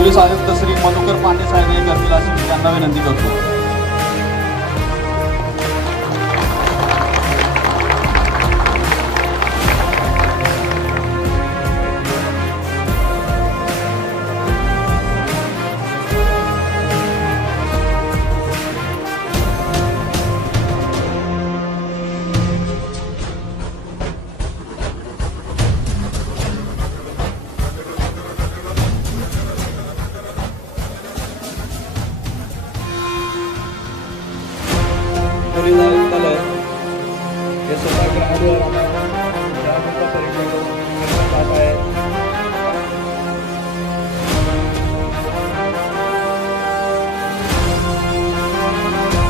Police आयुक्त श्री मधुकर पांडे साहेब हे करतील अशी मी त्यांना विनंती करतो। पोलीस आयुक्तालय हे स्वतः ग्राउंडवर जागरूकता परीक्षण जात आहे।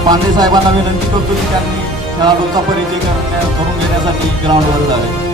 पांडे साहेबांना विनंती करतो की त्यांनी खेळाडूंचा परिचय करून घेण्यासाठी ग्राउंडवर जावे।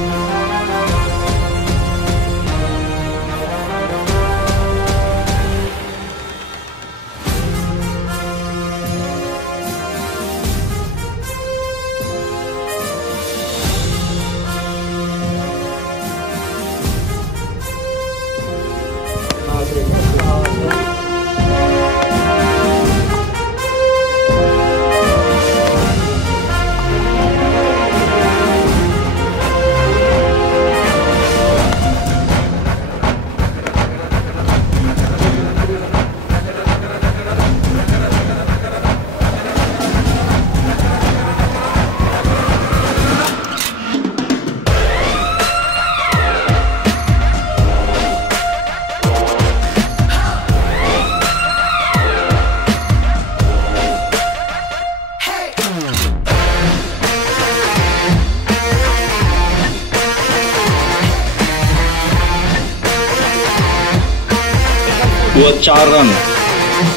व 4 रन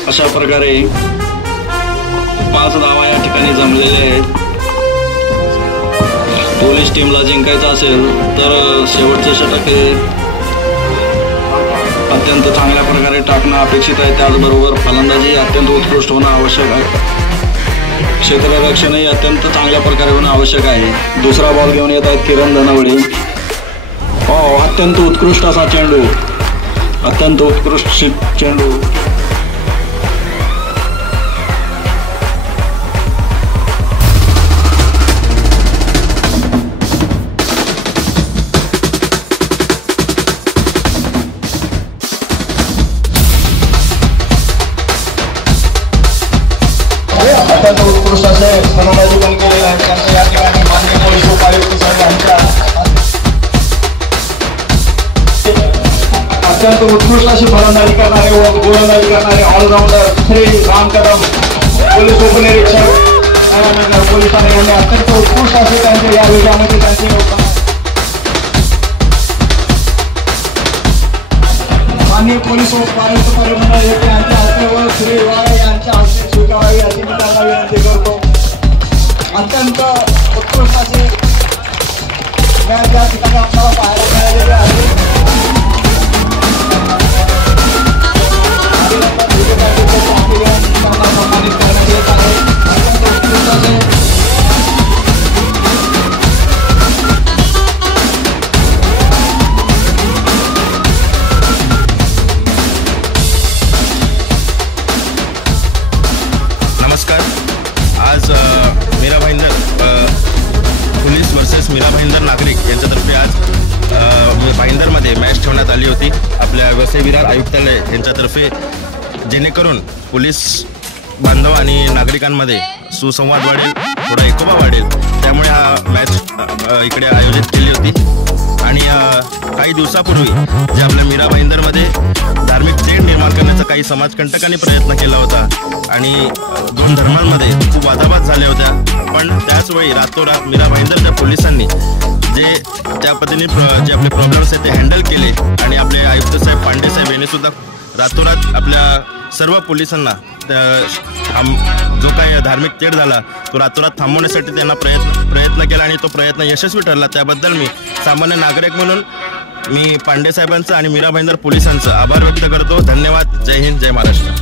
अशा प्रकारे 5 धावा या ठिकाणी जमलेले आहेत। पोलीस टीमला जिंकायचं असेल तर शेवटचे षटक हे अत्यंत चांगल्या प्रकारे टाकणं अपेक्षित आहे। त्याचबरोबर फलंदाजी अत्यंत उत्कृष्ट होणं आवश्यक आहे। क्षेत्ररक्षणही अत्यंत चांगल्या प्रकारे होणं आवश्यक आहे। दुसरा बॉल घेऊन येत आहेत किरण धनवडे। अत्यंत उत्कृष्ट असा चेंडू, अत्यंत उत्कृष्ट चेंडू। अत्यंत उत्कृष्ट असे फलंदाजी पण केलेले आहे। त्यांचं या ठिकाणी माननीय पोलीस उपायुक्त साहेबांच्या अत्यंत उत्कृष्ट अशी फलंदाजी करणारे व गोलंदाजी करणारे ऑलराऊंडर श्री राम कदम पोलीस उपनिरीक्षक पोलिसांनी यांनी अत्यंत उत्कृष्ट असे त्यांचे या विजयामध्ये त्यांचे योगदान। माननीय पोलीस उपायुक्त परिमंडळ यांच्या हस्ते व श्री वाय यांच्या हस्ते स्वीकारावी याची मी त्यांना विनंती करतो। अत्यंत उत्कृष्ट अशी मॅच या ठिकाणी आपल्याला पाहायला मिळालेली आहे। नमस्कार, आज मीरा भाईंदर पोलीस वर्सेस मीरा भाईंदर नागरिक यांच्यातर्फे आज भाईंदरमध्ये मॅच ठेवण्यात आली होती आपल्या वसई विरार आयुक्तालय यांच्यातर्फे, जेणेकरून पोलीस बांधव आणि नागरिकांमध्ये सुसंवाद वाढेल, थोडा एकोपा वाढेल, त्यामुळे हा मॅच इकडे आयोजित केली होती। आणि काही दिवसापूर्वी जे आपल्या मीरा भाईंदरमध्ये धार्मिक तेढ निर्माण करण्याचा काही समाजकंटकांनी प्रयत्न केला होता आणि 2 धर्मांमध्ये खूप वादावाद झाल्या होत्या, पण त्याचवेळी रातोरात मीरा भाईंदरच्या पोलिसांनी जे त्या पद्धतीने जे आपले प्रॉब्लेम्स आहेत ते हँडल केले आणि आपले आयुक्त साहेब पांडे साहेब यांनी सुद्धा रातोरात आपल्या सर्व पोलिसांना जो काही धार्मिक तेढ झाला तो रातोरात थांबवण्यासाठी त्यांना प्रयत्न केला आणि तो प्रयत्न यशस्वी ठरला। त्याबद्दल मी सामान्य नागरिक म्हणून मी पांडे साहेबांचं आणि मीरा भाईंदर पोलिसांचं आभार व्यक्त करतो। धन्यवाद। जय हिंद, जय महाराष्ट्र।